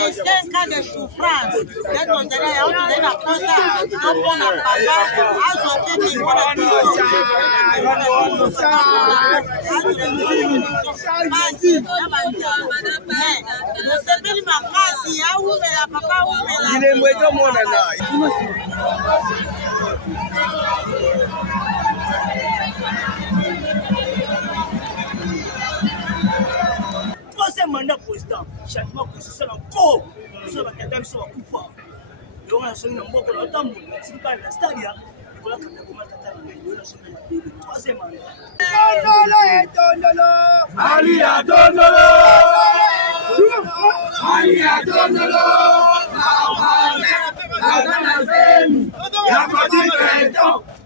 fait 5 ans de souffrance. D'être on dirait, on devait la posa, on prend la papa, on sortait des mots de troisième mandat président, changement constitutionnel encore. Nous sommes à Kadam sur un coup fort. Et on a sonné un mot pour le temps, c'est pas la stadia. Voilà quand on a le troisième mandat. Ali Adondolo, Ali Adondolo,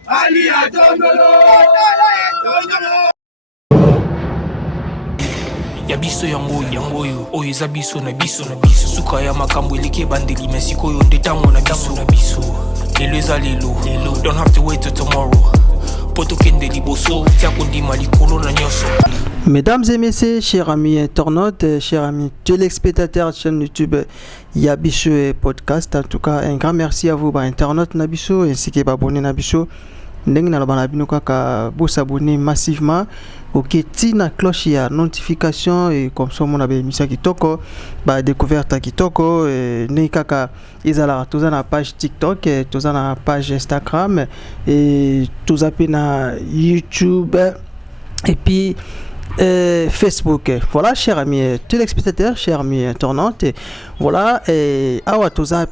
Ali Adondolo. Ya biso yango oyo eza biso na biso suka ya makambo eleki bandeli mesiko oyo nde tango na biso lelo eza lelo don't have to wait till tomorrow poto kende liboso tia kondima likolo na nyonso. Mesdames et messieurs, chers amis internautes, chers amis téléspectateurs de chaîne YouTube Yabiso et Podcast, en tout cas un grand merci à vous internautes Nabiso ainsi que abonnés Nabiso. Ndenge na lobana bino kaka bo s'abonner massivement OK tina cloche ya notification et comme ça mon abe émission kitoko ba découverte kitoko ne kaka ezala toza na page TikTok toza na page Instagram et toza pe na YouTube et puis Facebook. Voilà, chers amis téléspectateurs, chers amis internautes, voilà, awa toza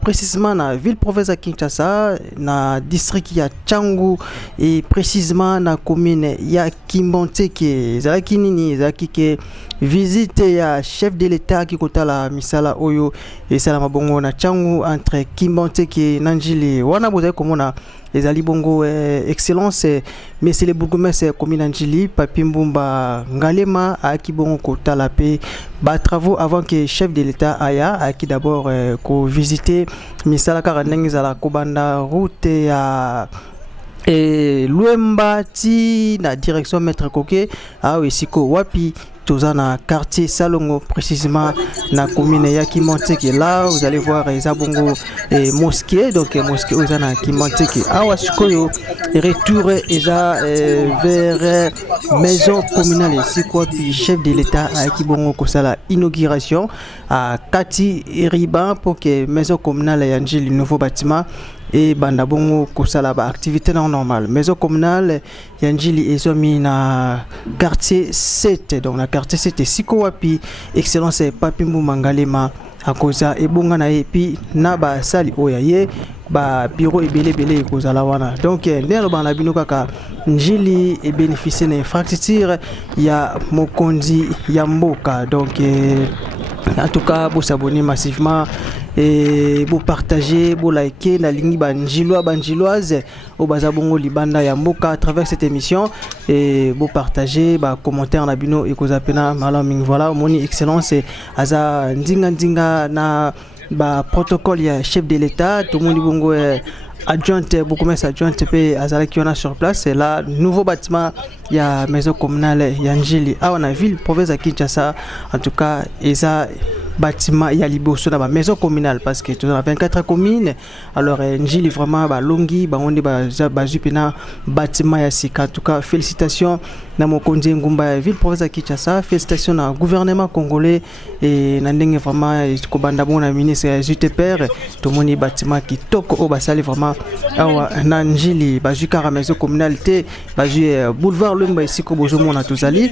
précisément na ville province à Kinshasa, na district ya Tchangu et précisément na commune ya Kimbanteke. Zalaki nini, zalaki ke visite ya chef de l'État qui kota la misala oyo et sala mabongo na Tchangu entre Kimbanteke na Njili. Wana boza komona ezali bongo excellence mais c'est le bourgmestre commune Njili Papi Mbumba Ngalema aki bongo kota la paix ba travaux avant que chef de l'État aya aki d'abord ko visiter misala karandeng zala kobanda route ya Luemba ti na direction maître Koké a esiko wapi toza na quartier Salongo précisément na commune ya Kimanteke. Là vous allez voir Zabongo mosquée donc mosquée oza na Kimanteke awa sikoyo retour eza vers maison communale siko puis chef de l'État a kibongo kosala inauguration à Kati Riban pour que maison communale ya Njili nouveau bâtiment et bandabongo kosala ba activité normale maison communale ya Njili ezomi na quartier 7 donc na quartier 7 siko wapi excellence Papi Mbumba Ngalema akoza ebonga na epi na ba sali oya ye ba bureau ebele ekozala wana donc ndelo bana bino kaka Njili et bénéficier na infrastructure ya mokonzi ya mboka donc en tout cas vous s'abonner massivement et vous partager vous liker na lingi banjilois banjiloise au bazabongo libanda ya mboka à travers cette émission et vous partager ba commentaire na bino ekozapena malaming voilà moni excellence aza ndinga na ba protocole ya chef de l'État tout le monde bongo adjointe beaucoup mais adjointe pe azala qui on a sur place et là nouveau bâtiment il y a maison communale ya Njili a on a ville province à Kinshasa en tout cas eza bâtiment il y a liboso na ba maison communale parce que tu as 24 communes alors Njili vraiment ba longi ba onde ba jupina bâtiment ya sika en tout cas félicitations na mokonzi ngumba ville province à Kinshasa félicitations na gouvernement congolais et na ndenge vraiment ko banda bona ministre JTPR tout moni bâtiment qui toko o basali vraiment awa na Njili ba jukara maison communalité ba boulevard Lumba ici ko bozo mona tozali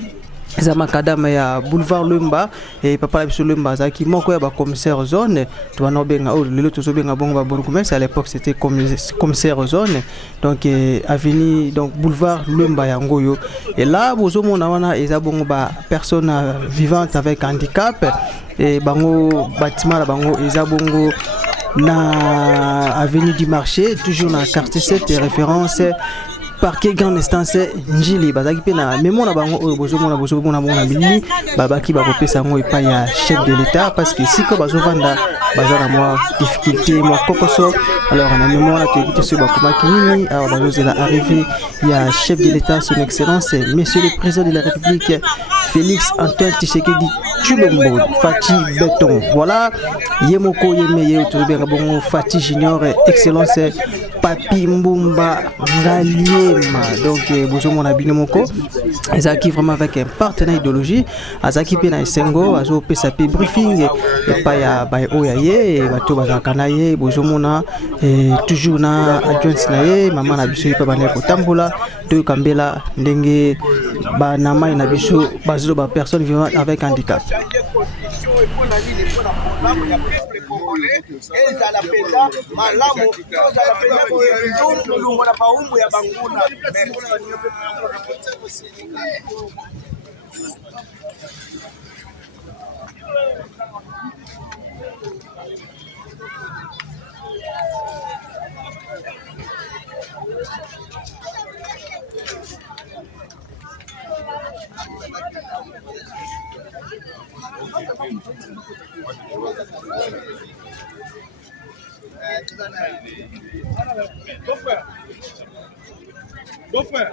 Zama kadama ya boulevard Lumba et papa biso Lumba zaki moko ya ba commissaire zone to wana benga o lelo to benga bongo ba bourgmestre à l'époque c'était commissaire zone donc avenue donc boulevard Lumba ya ngoyo et là bozo mona wana eza bongo ba personne vivante avec handicap et bango bâtiment la bango eza bongo na avenue du marché toujours na quartier 7 référence parquet grande instance Njili bazaki pe na memo na bango oyo bozo mona bili babaki ba kopesa ngo epa ya chef de l'État parce que siko bazo vanda bazana moi difficulté moi kokoso Alors on a mémoire là tu sur Bakumakini, alors dans l'arrivée il y a chef de l'État son excellence monsieur le président de la République Félix Antoine Tshisekedi Tshilombo Fati Béton. Voilà, Yemoko Yemeye autour de Rabongo Fati Junior excellence Papi Mbumba Ngaliema. Donc Bozomo Nabinomoko Azaki vraiment avec un partenaire idéologie Azaki Pena Sengo Azo PSP briefing et pas ya ba oyaye bato bazakanaye Bozomona toujours na adjoint naye maman na biso pa bana ko tambola to kambela ndenge ba nama na biso bazo ba personne vivant avec handicap. Beau frère.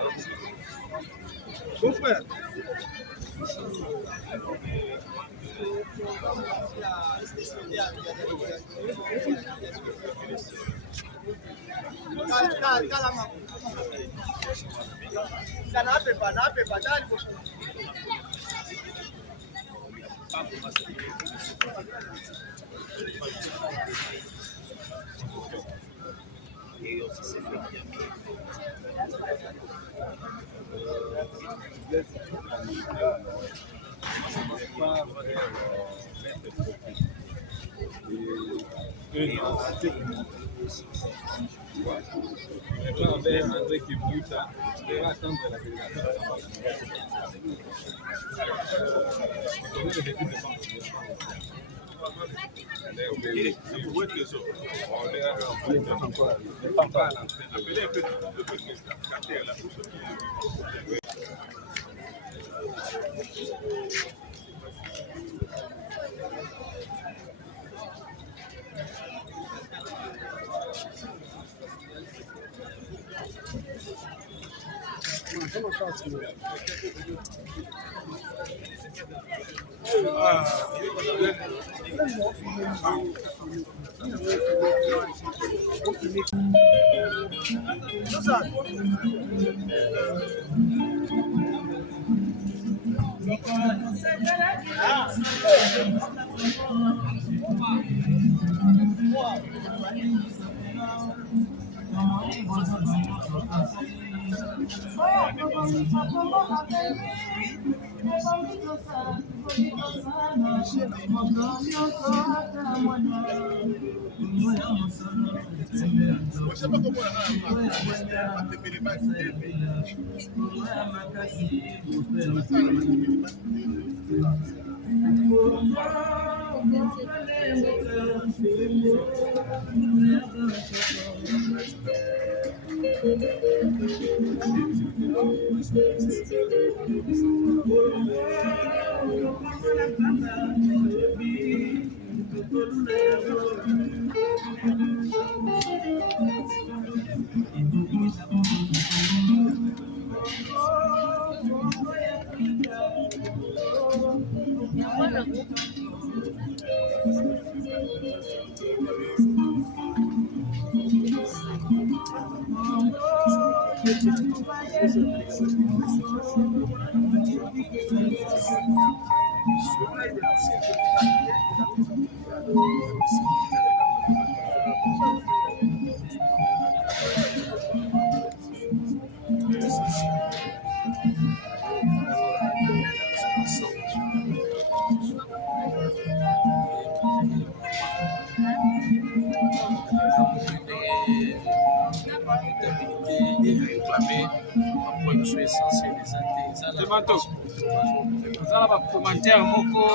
Commentaire moko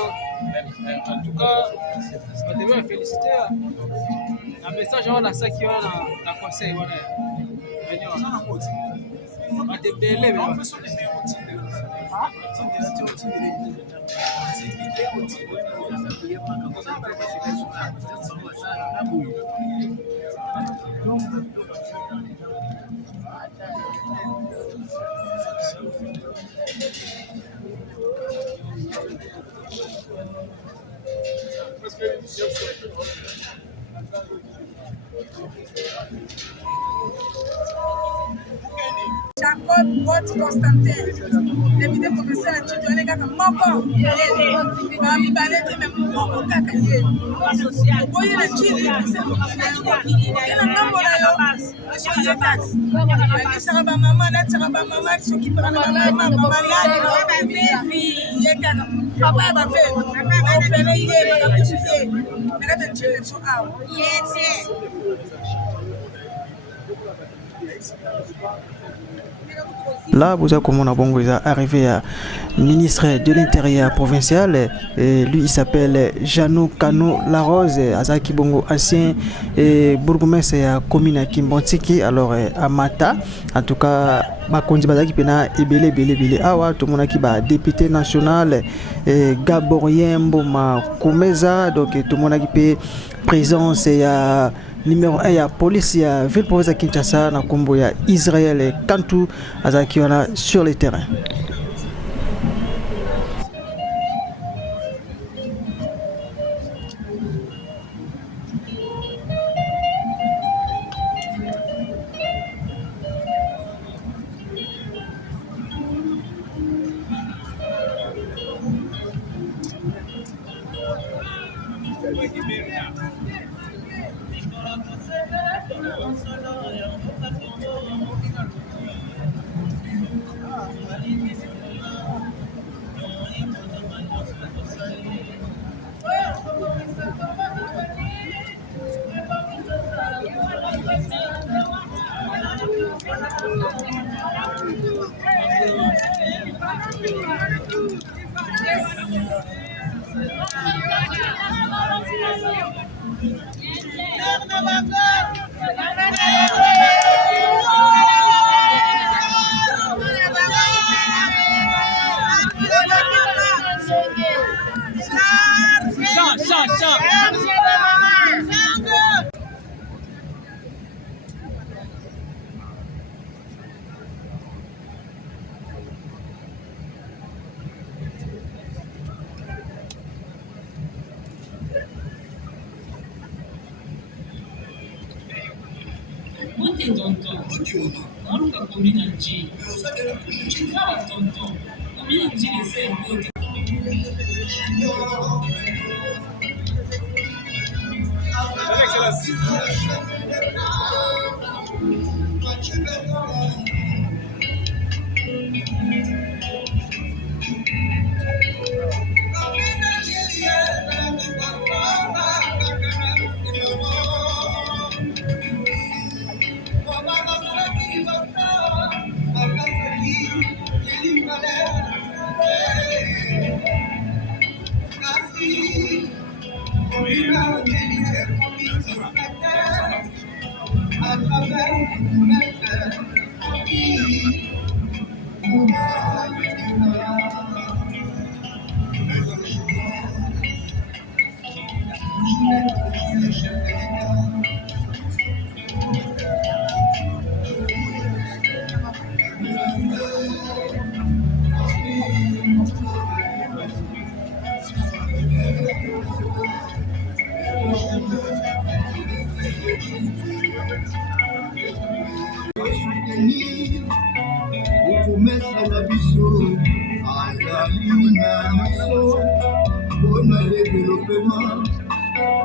en tout cas je devais féliciter un message on a ça qui on a conseil voilà on te délai mais on peut sur les Jacob Bot Constantin, député professeur étudiant les gars comme Moko, Bami Balete, même Moko Kakaye. Voyez le Chili, c'est le maman, là, tu maman, qui qui prend maman, Là, vous avez comme on a bon, arrivé à ministre de l'Intérieur provincial. Et lui, il s'appelle Janou Kano Larose, Azaki Bongo, ancien bourgmestre de la commune Kimbontiki, alors à Mata. En tout cas, Bakondi Bazaki Pena, Ebele. Awa, tout le monde qui va député national, Gaborien Mboma Koumeza, donc tout le monde qui peut présence et numéro 1 ya police ya ville province ya Kinshasa na kombo ya Israël Kantou azaki wana sur le terrain.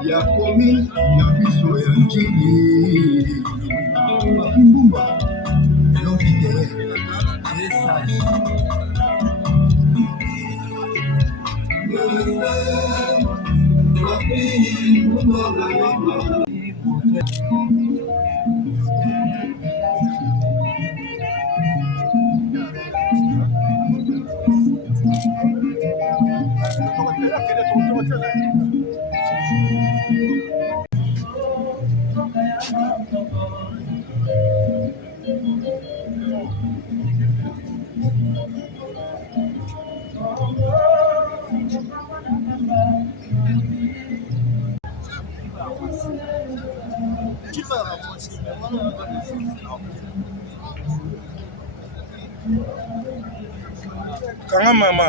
Ya commune na biso ya njili Mbumba l'obide message Kanga mama.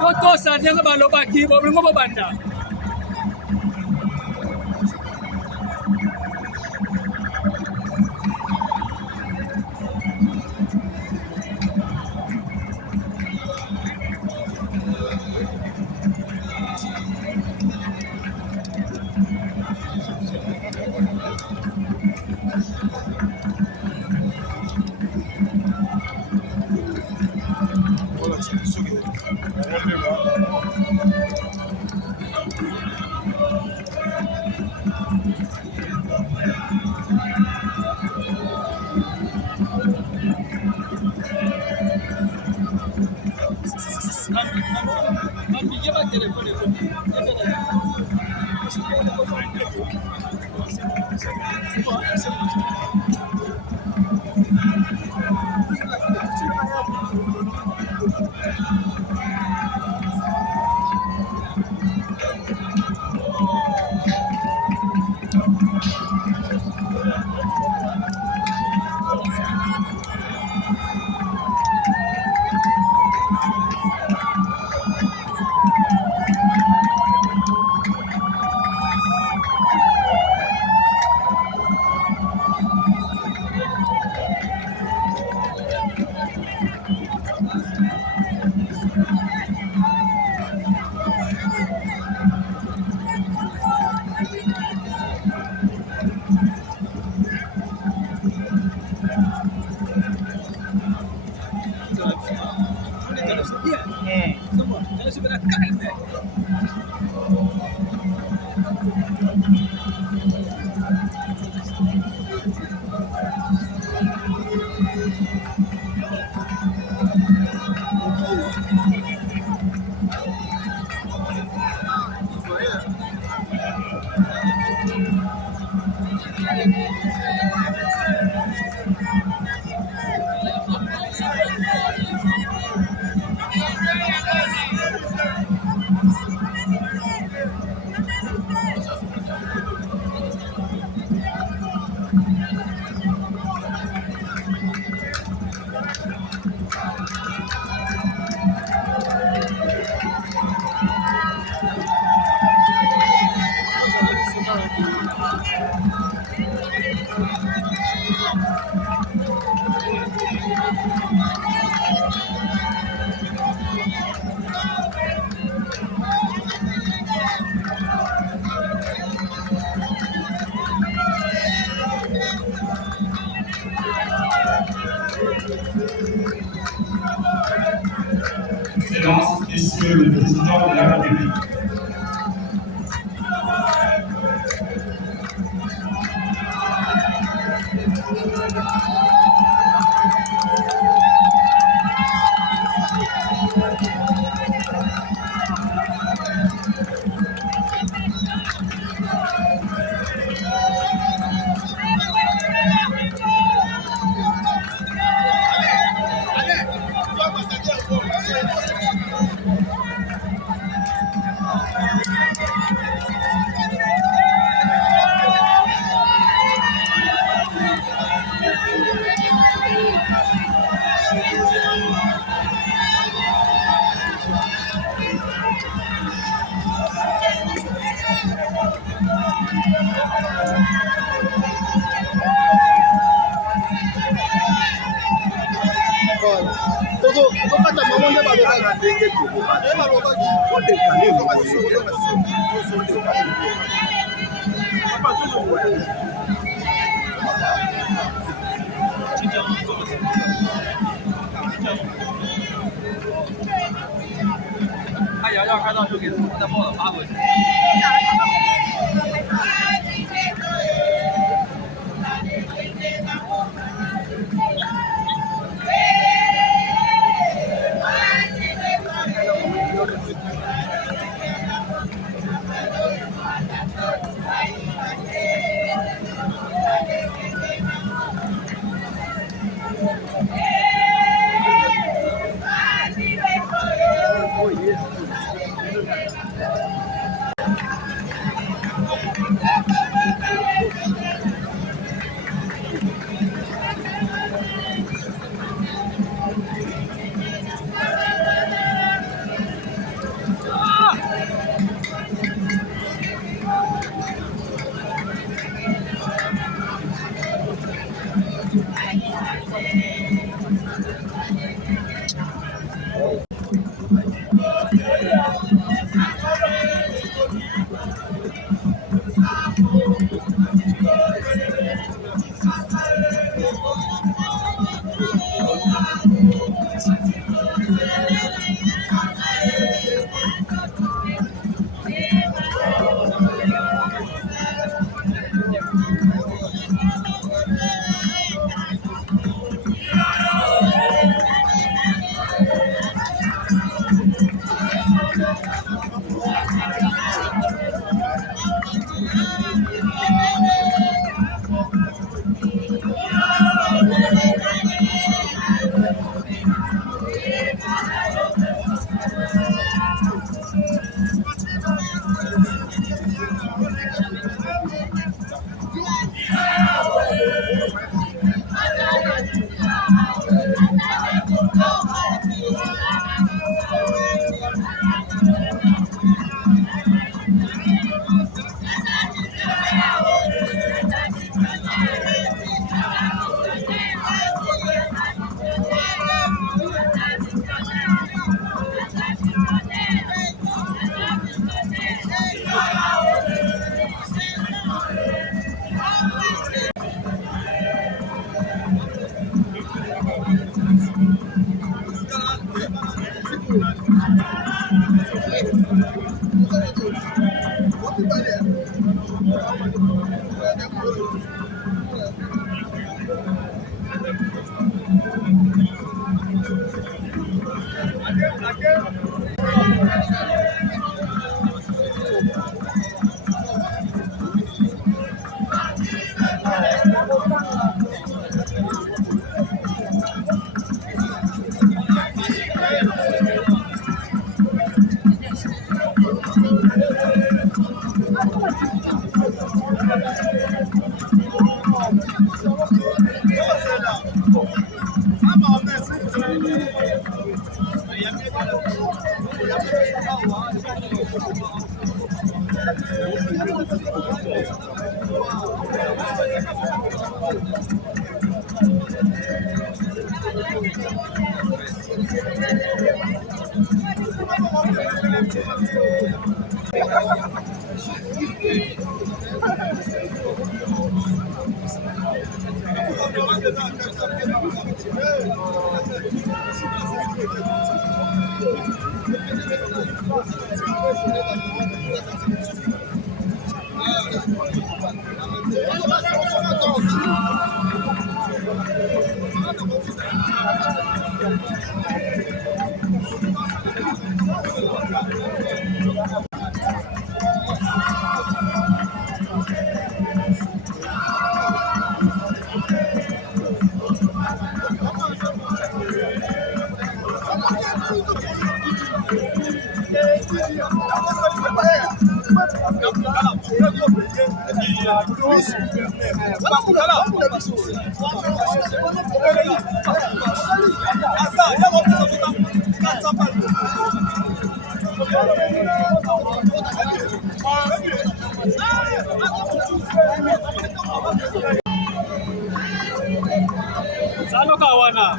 Toto sa ndenge balobaki bolingo bobanda. Excellences, Monsieur le Président de la République. 他瑶瑶看到就给他再报道发回去。Sano kawana.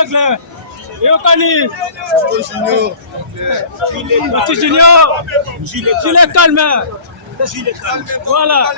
Aigle. Yokani. Petit Junior. Gilet calme. Voilà.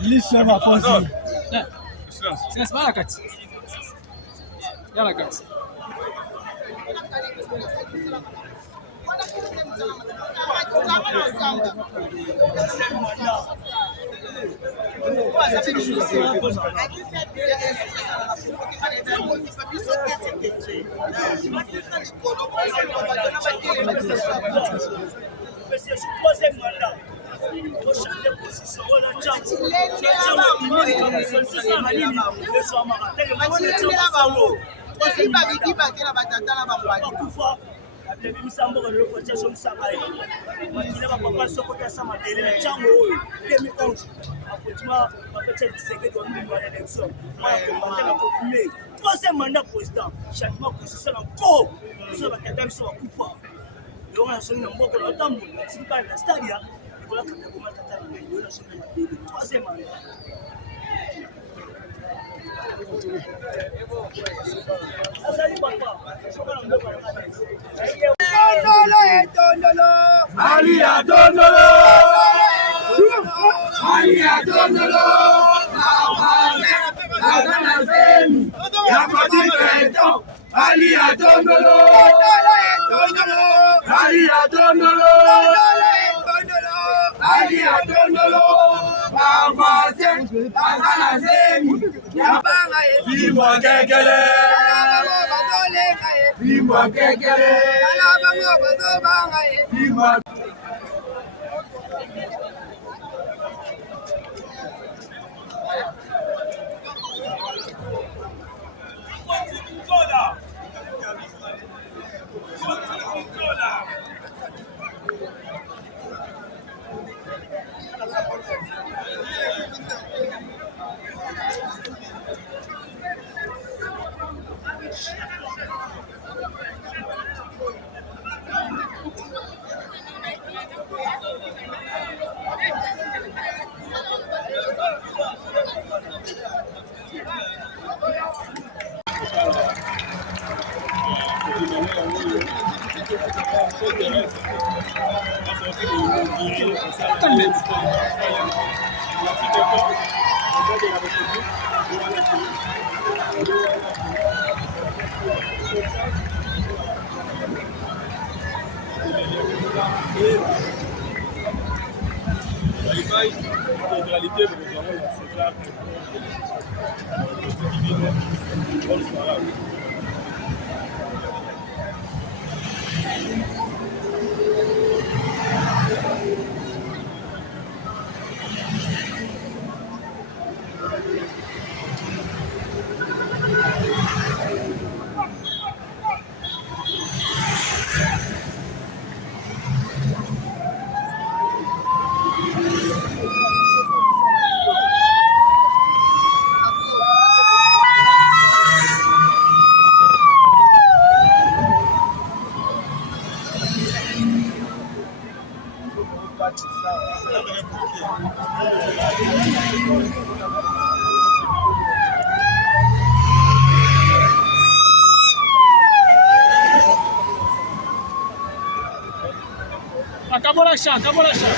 Listen up, Ponzi. C'est pas la carte. Il y a la carte. C'est son troisième mandat. Troisième mandat président, changement constitutionnel encore. Nous avons un sur la coupe. Donc, on a son nom pour le temps, on pas la stadia. Voilà quand on a troisième mandat. Ali Adondolo, Ali Adondolo, Ali Adondolo, Bavazen, Azanazen, Bimwa Kekele, Bimwa Kekele, Bimwa. Acabou la chance, acabou la chance.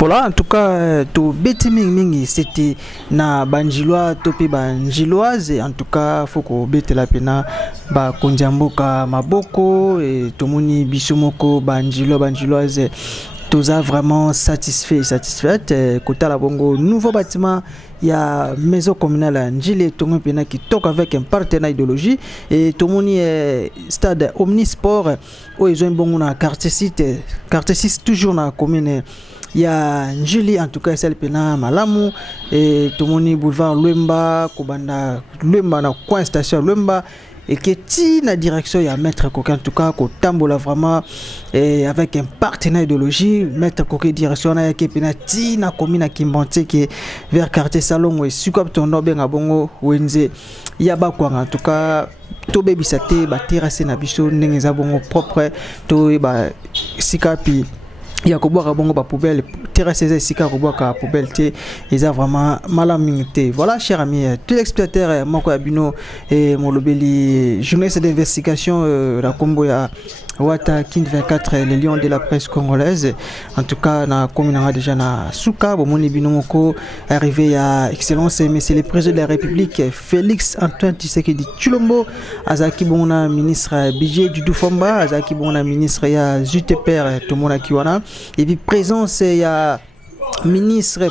Voilà, en tout cas, tout bêti mingi, c'était na banjilois, topi banjiloise, en tout cas, faut que bêti la pena, ba kondiamboka maboko, et tomoni bisumoko banjiloise, tous a vraiment satisfaite. Côté la bongo, nouveau bâtiment, il y a maison communale Njile Tongo Pena qui toque avec un partenaire idéologie et tomoni stade Omnisport où ils ont bon na quartier 6 toujours na commune. Il y a Njili en tout cas celle pena malamu et tomoni boulevard Luemba Kobanda Luemba na coin station Luemba et qui est la direction il y a maître Koké en tout cas ko tambola vraiment et avec un partenaire idéologie maître Koké direction na qui pena ti na commune Kimbonte qui vers quartier Salon et sukop tondo benga bongo wenze ya ba kwa en tout cas to bebisate ba terrasse na biso ndenge za bongo propre to ba sikapi il y a koboka bongo ba poubelle terrasse ces sika koboka poubelle té ils a vraiment malamité. Voilà chers amis, tous les spectateurs moko abino et molobeli journaliste d'investigation la combo ya Wata King 24 les lions de la presse congolaise. En tout cas na commune déjà na Souka bomoni bino moko arrivé à excellence mais c'est le président de la République Félix Antoine Tshisekedi Tshilombo azaki bona ministre budget du Dufomba azaki bona ministre ya Zuteper Tomona Kiwana et puis présence ya ministre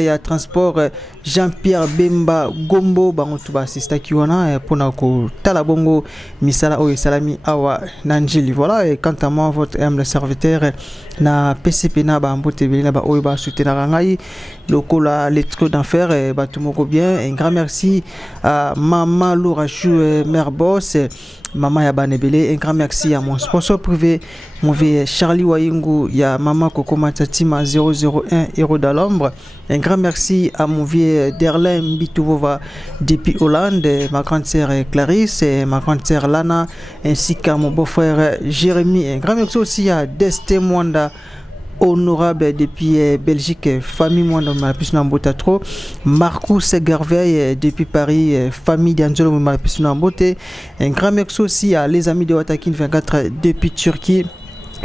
ya transport Jean-Pierre Bemba Gombo bango tuba sista kiwana pona ko tala bongo misala o salami awa nanjili. Voilà, et quant à moi, votre humble serviteur na PCP na ba mbote belina ba oyo ba soutenir ngai lokola les trucs d'enfer ba tout moko bien. Un grand merci à Maman Lourachou Mère Boss, Maman ya Banebele. Un grand merci à mon sponsor privé, mon vieux Charlie Wayingu, ya Maman Coco Matatima 001 Héros d'Alombre. Un grand merci à mon vieux Derlin Bitouvova depuis Hollande, ma grande sœur Clarisse et ma grande sœur Lana, ainsi qu'à mon beau-frère Jérémy. Un grand merci aussi à Desté Mwanda, honorable depuis Belgique, famille Mwanda Malapis Nambota trop, Marcus Gerveil depuis Paris, famille d'Angelo Malapis Nambote. Un grand merci aussi à les amis de Watakin 24 depuis Turquie.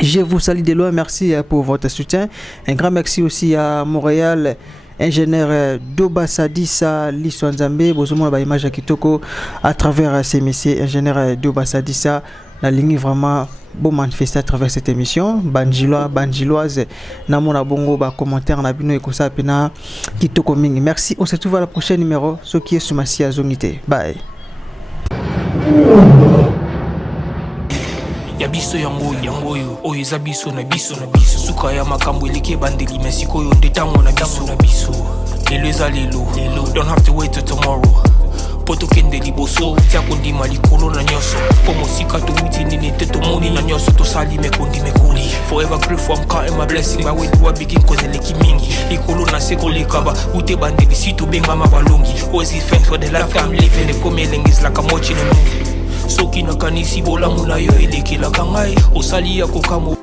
Je vous salue de loin, merci pour votre soutien. Un grand merci aussi à Montréal, ingénieur Doba Sadissa Liswanzambe, Bozomona ba image à Kitoko à travers ces messieurs, ingénieur Doba Sadissa, la ligne vraiment bon manifester à travers cette émission. Banjiloise, Namona Bongo, ba commentaire na bino ekosa pena Kitoko mingi. Merci, on se retrouve à la prochaine numéro, ce qui est sur ma Zongité. Bye. Ya biso yango yo oyo eza biso na biso suka ya makambo eleki bandeli mesiko yo ndetango na biso lelo eza lelo don't have to wait till tomorrow poto kende liboso tia kondima likolo na nyoso po mosika to witi nini te to moni na nyoso to sali mekoli forever grateful I'm counting my blessing my way to a begin cause eleki mingi likolo na seko likaba ute bandeli situ benga mabalongi always give thanks for the life I'm living the coming is like I'm watching a movie. Soki na kanisi bola muna yo elekela kangai osali ya kokamo